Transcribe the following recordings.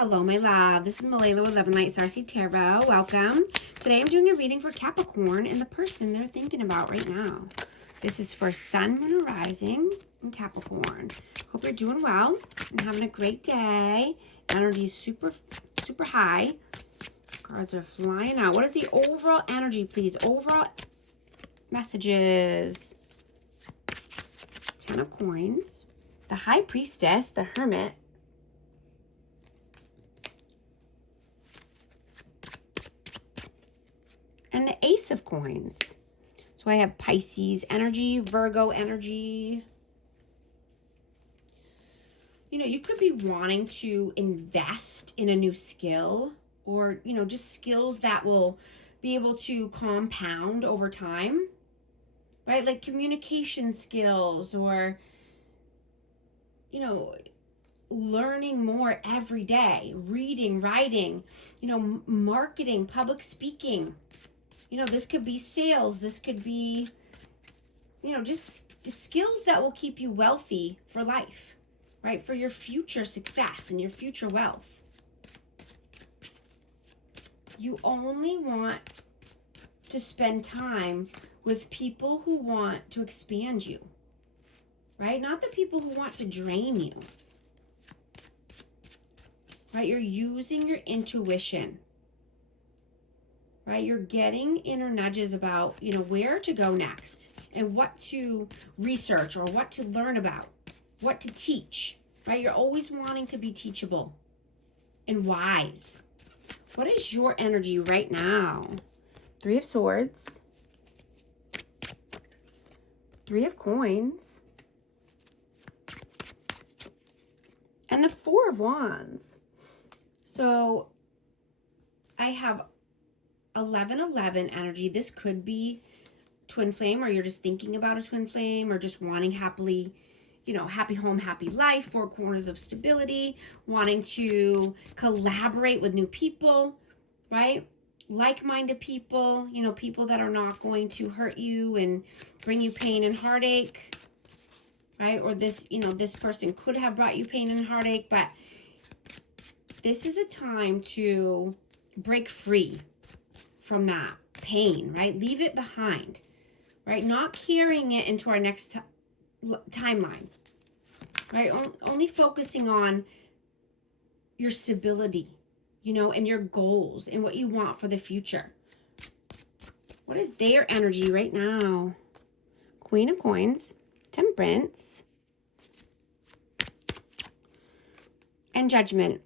Hello, my love. This is Malayla with Love and Light Starseed Tarot. Welcome. Today I'm doing a reading for Capricorn and the person they're thinking about right now. This is for Sun, Moon, or Rising in Capricorn. Hope you're doing well and having a great day. Energy is super high. Cards are flying out. What is the overall energy, please? Overall messages. 10 of Coins. The High Priestess, the Hermit. And the Ace of Coins. So I have Pisces energy, Virgo energy. You know, you could be wanting to invest in a new skill or, you know, just skills that will be able to compound over time, right? Like communication skills or, you know, learning more every day, reading, writing, you know, marketing, public speaking. You know, this could be sales. This could be, you know, just skills that will keep you wealthy for life, right? For your future success and your future wealth. You only want to spend time with people who want to expand you, right? Not the people who want to drain you, right? You're using your intuition. Right, you're getting inner nudges about, you know, where to go next and what to research or what to learn about, what to teach, right? You're always wanting to be teachable and wise. What is your energy right now? 3 of Swords, 3 of Coins, and the 4 of Wands. So I have 11-11 energy. This could be twin flame, or you're just thinking about a twin flame, or just wanting happily, you know, happy home, happy life, 4 corners of stability, wanting to collaborate with new people, right? Like-minded people, you know, people that are not going to hurt you and bring you pain and heartache, right? Or this, you know, this person could have brought you pain and heartache, but this is a time to break free from that pain, right? Leave it behind, right? Not carrying it into our next timeline, right? Only focusing on your stability, you know, and your goals and what you want for the future. What is their energy right now? Queen of Coins, Temperance, and Judgment.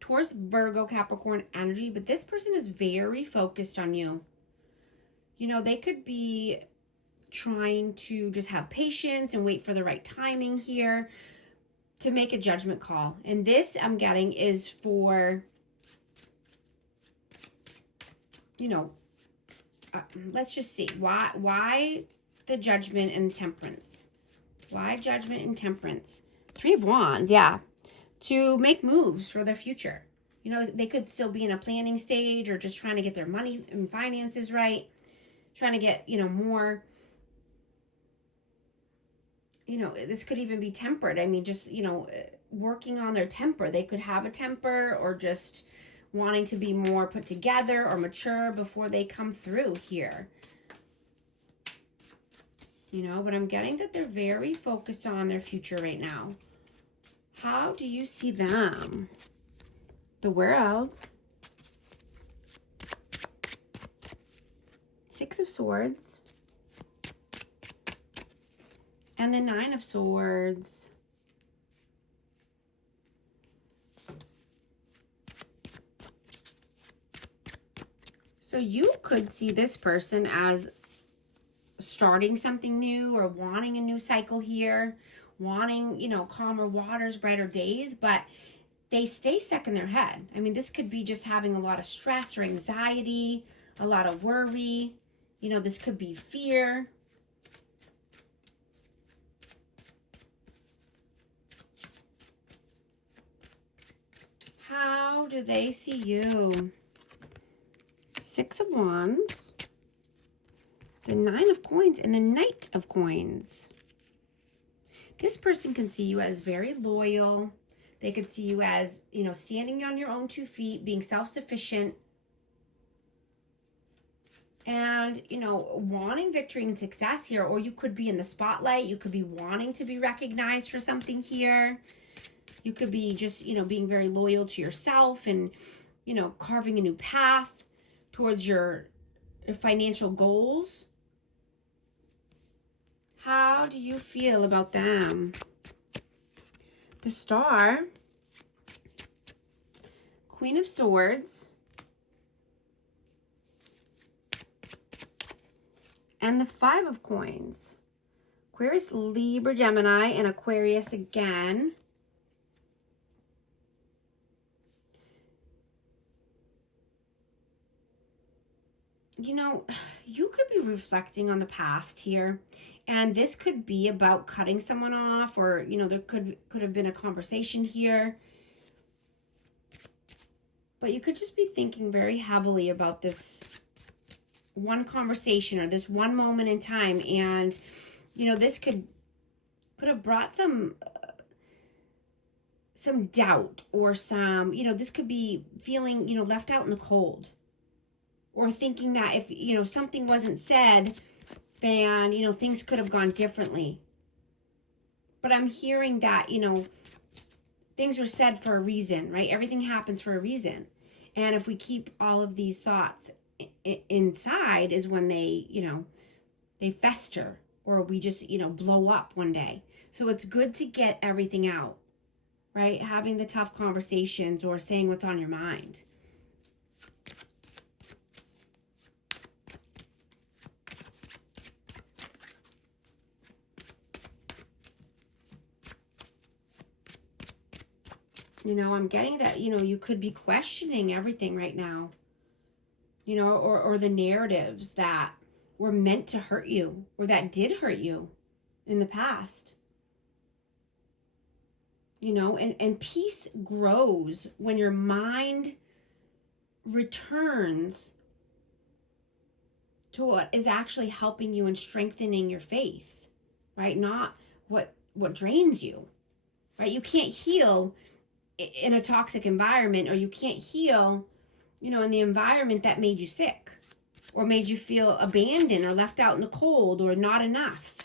Taurus, Virgo, Capricorn energy, but this person is very focused on you. You know, they could be trying to just have patience and wait for the right timing here to make a judgment call. And this I'm getting is for, you know, let's just see. Why the Judgment and Temperance? Why Judgment and Temperance? 3 of Wands, yeah. To make moves for their future. You know, they could still be in a planning stage or just trying to get their money and finances right. Trying to get, you know, more, you know, this could even be tempered. I mean, just, you know, working on their temper. They could have a temper or just wanting to be more put together or mature before they come through here. You know, but I'm getting that they're very focused on their future right now. How do you see them? The World. 6 of Swords. And the 9 of Swords. So you could see this person as starting something new or wanting a new cycle here. Wanting, you know, calmer waters, brighter days, but they stay stuck in their head. I mean, this could be just having a lot of stress or anxiety, a lot of worry. You know, this could be fear. How do they see you? 6 of Wands, the 9 of Coins, and the Knight of Coins. This person can see you as very loyal. They could see you as, you know, standing on your own 2 feet, being self-sufficient, and, you know, wanting victory and success here. Or you could be in the spotlight. You could be wanting to be recognized for something here. You could be just, you know, being very loyal to yourself and, you know, carving a new path towards your financial goals. How do you feel about them? The Star, Queen of Swords, and the 5 of Coins. Aquarius, Libra, Gemini, and Aquarius again. You know, you could be reflecting on the past here, and this could be about cutting someone off, or, you know, there could have been a conversation here. But you could just be thinking very heavily about this one conversation or this one moment in time, and, you know, this could have brought some doubt, or some, you know, this could be feeling, you know, left out in the cold, or thinking that if, you know, something wasn't said, then, you know, things could have gone differently. But I'm hearing that, you know, things were said for a reason, right? Everything happens for a reason. And if we keep all of these thoughts inside, is when they, you know, they fester, or we just, you know, blow up one day. So it's good to get everything out, right? Having the tough conversations, or saying what's on your mind. You know, I'm getting that, you know, you could be questioning everything right now. You know, or the narratives that were meant to hurt you, or that did hurt you in the past. You know, and peace grows when your mind returns to what is actually helping you and strengthening your faith, right? Not what drains you, right? You can't heal in a toxic environment, or you can't heal, you know, in the environment that made you sick, or made you feel abandoned, or left out in the cold, or not enough.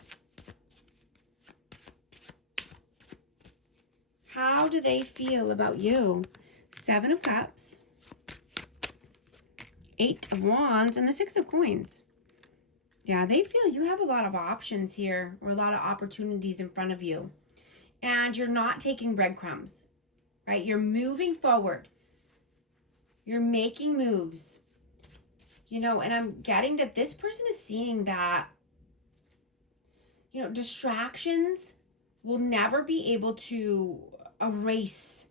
How do they feel about you? 7 of Cups, 8 of Wands, and the 6 of Coins. Yeah, they feel you have a lot of options here, or a lot of opportunities in front of you. And you're not taking breadcrumbs, right? You're moving forward. You're making moves. You know, and I'm getting that this person is seeing that, you know, distractions will never be able to erase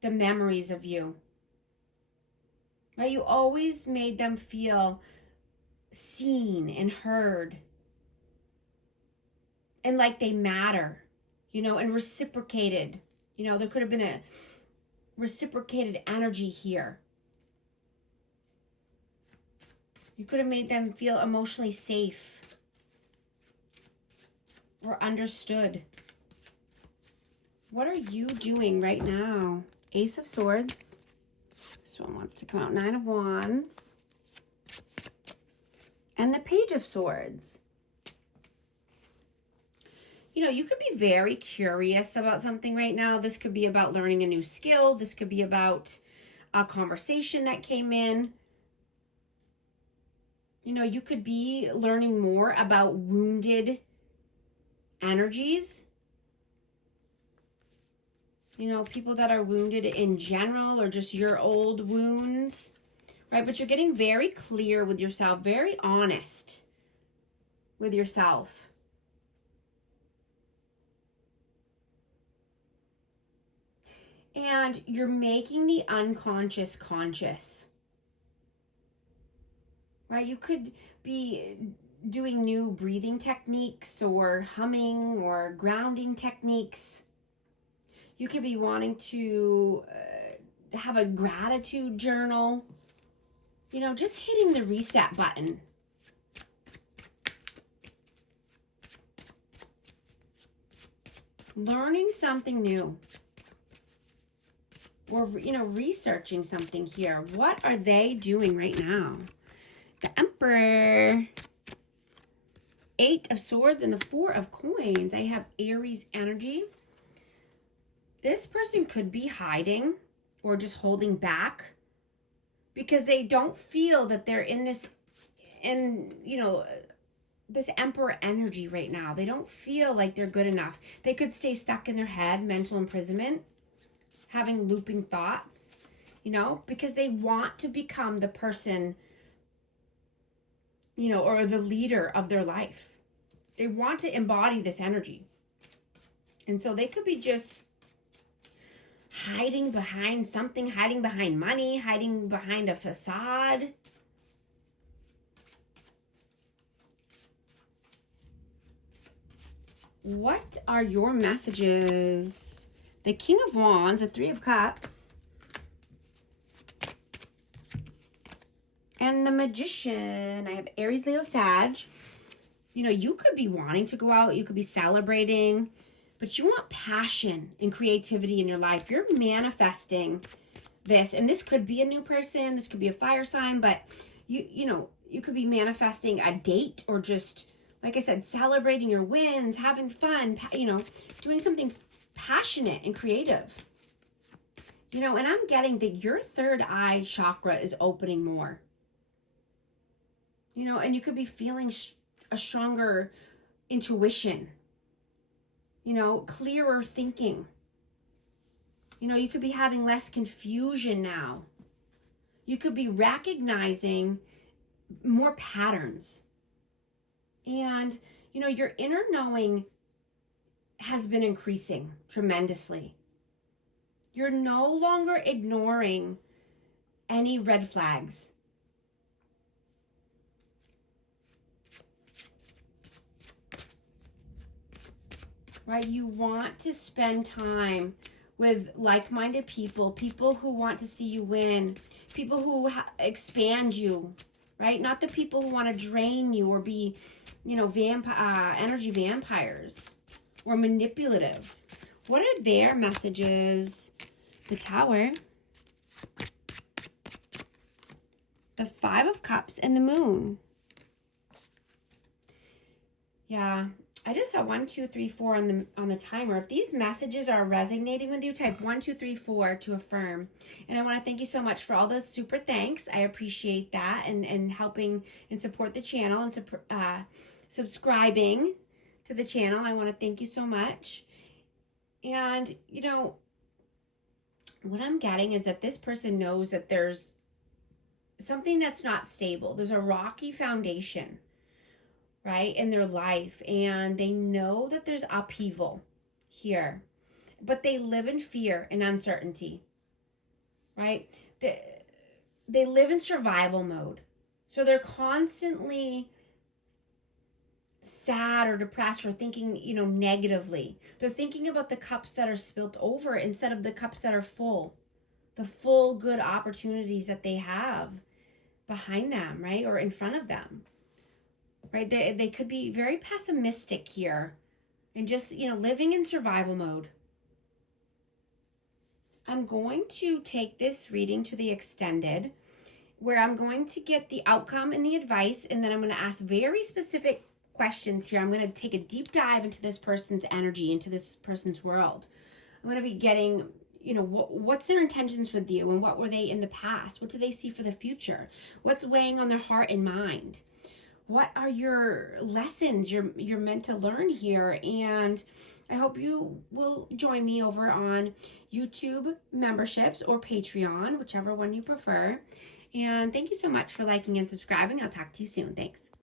the memories of you. Right? You always made them feel seen and heard, and like they matter, you know, and reciprocated. You know, there could have been a reciprocated energy here. You could have made them feel emotionally safe or understood. What are you doing right now? Ace of Swords. This one wants to come out. 9 of Wands. And the Page of Swords. You know, you could be very curious about something right now. This could be about learning a new skill. This could be about a conversation that came in. You know, you could be learning more about wounded energies. You know, people that are wounded in general, or just your old wounds, right? But you're getting very clear with yourself, very honest with yourself. And you're making the unconscious conscious, right? You could be doing new breathing techniques, or humming, or grounding techniques. You could be wanting to have a gratitude journal. You know, just hitting the reset button. Learning something new. or, you know, researching something here. What are they doing right now? The Emperor, 8 of Swords, and the 4 of Coins. I have Aries energy. This person could be hiding or just holding back because they don't feel that they're in this, you know, this Emperor energy right now. They don't feel like they're good enough. They could stay stuck in their head, mental imprisonment, having looping thoughts, you know, because they want to become the person, you know, or the leader of their life. They want to embody this energy. And so they could be just hiding behind something, hiding behind money, hiding behind a facade. What are your messages? The King of Wands, the 3 of Cups, and the Magician. I have Aries, Leo, Sag. You know, you could be wanting to go out. You could be celebrating, but you want passion and creativity in your life. You're manifesting this, and this could be a new person. This could be a fire sign, but you know, you could be manifesting a date, or just, like I said, celebrating your wins, having fun, you know, doing something passionate and creative. You know, and I'm getting that your third eye chakra is opening more. You know, and you could be feeling a stronger intuition. You know, clearer thinking. You know, you could be having less confusion now. You could be recognizing more patterns. And, you know, your inner knowing has been increasing tremendously. You're no longer ignoring any red flags. Right? You want to spend time with like-minded people, people who want to see you win, people who expand you, right? Not the people who want to drain you or be, you know, energy vampires or manipulative. What are their messages? The Tower, the 5 of Cups, and the Moon. Yeah, I just saw 1, 2, 3, 4 on the timer. If these messages are resonating with you, type 1, 2, 3, 4 to affirm. And I want to thank you so much for all those super thanks. I appreciate that, and helping and support the channel, and subscribing to the channel. I want to thank you so much. And, you know, what I'm getting is that this person knows that there's something that's not stable. There's a rocky foundation, right, in their life, and they know that there's upheaval here, but they live in fear and uncertainty, right? They live in survival mode, so they're constantly sad or depressed or thinking, you know, negatively. They're thinking about the cups that are spilt over instead of the cups that are full, the full good opportunities that they have behind them, right, or in front of them. Right, they could be very pessimistic here and just, you know, living in survival mode. I'm going to take this reading to the extended, where I'm going to get the outcome and the advice, and then I'm going to ask very specific questions here. I'm going to take a deep dive into this person's energy, into this person's world. I'm going to be getting, you know, what's their intentions with you, and what were they in the past? What do they see for the future? What's weighing on their heart and mind? What are your lessons you're meant to learn here? And I hope you will join me over on YouTube memberships or Patreon, whichever one you prefer. And thank you so much for liking and subscribing. I'll talk to you soon. Thanks.